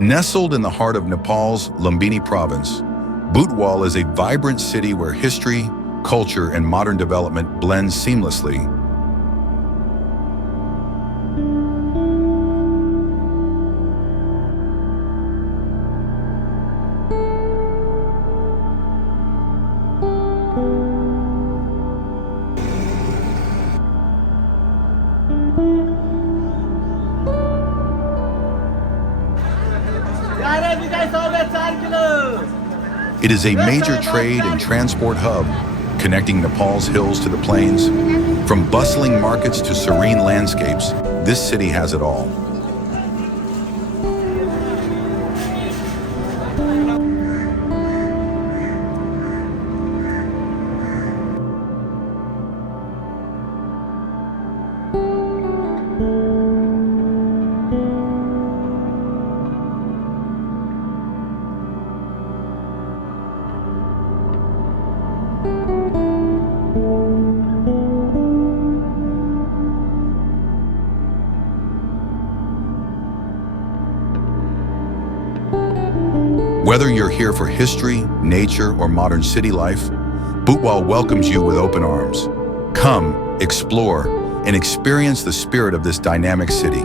Nestled in the heart of Nepal's Lumbini province, Butwal is a vibrant city where history, culture, and modern development blend seamlessly. It is a major trade and transport hub, connecting Nepal's hills to the plains. From bustling markets to serene landscapes, this city has it all. Whether you're here for history, nature, or modern city life, Butwal welcomes you with open arms. Come, explore, and experience the spirit of this dynamic city.